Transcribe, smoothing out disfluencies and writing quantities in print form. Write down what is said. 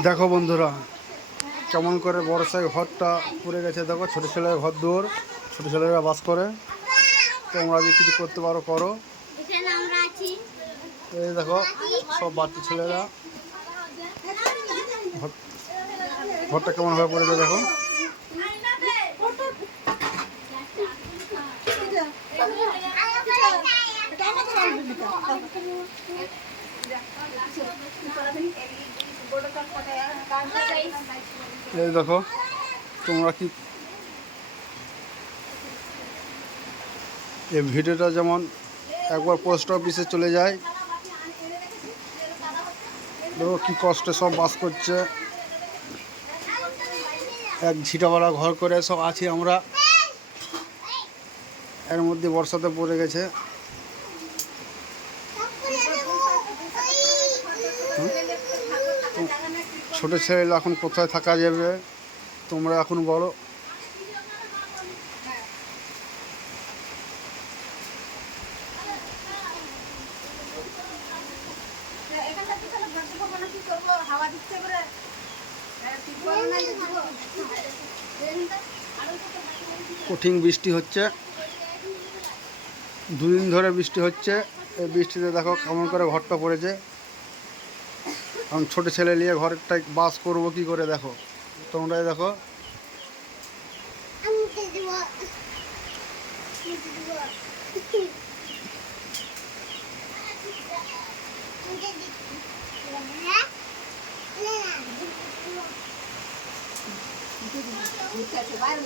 দেখো বন্ধুরা কেমন করে বর্ষায় ঘরটা পুড়ে গেছে। দেখো ছোটো ছেলের ঘর দুয়ার, ছোটো ছেলেরা বাস করে। তোমরা যদি কিছু করতে পারো করো। এই দেখো সব বাচ্চা ছেলেরা ঘরটা কেমন ভাবে পড়েছে দেখো। এই দেখো তোমরা কি এই ভিডিওটা যেমন একবার পোস্ট অফিসে চলে যায়। দেখো কি কষ্টে সব বাস করছে, এক ঝিটাওয়ালা ঘর করে সব আছি আমরা। এর মধ্যে বর্ষাতে পড়ে গেছে। ছোটো ছেলেরা এখন কোথায় থাকা যাবে তোমরা এখন বলো। কঠিন বৃষ্টি হচ্ছে, দুদিন ধরে বৃষ্টি হচ্ছে। এই বৃষ্টিতে দেখো কেমন করে ঘরটা পড়েছে। এখন ছোটো ছেলে নিয়ে ঘরটায় বাস করবো কি করে দেখো তোমরাই দেখো। বাইরে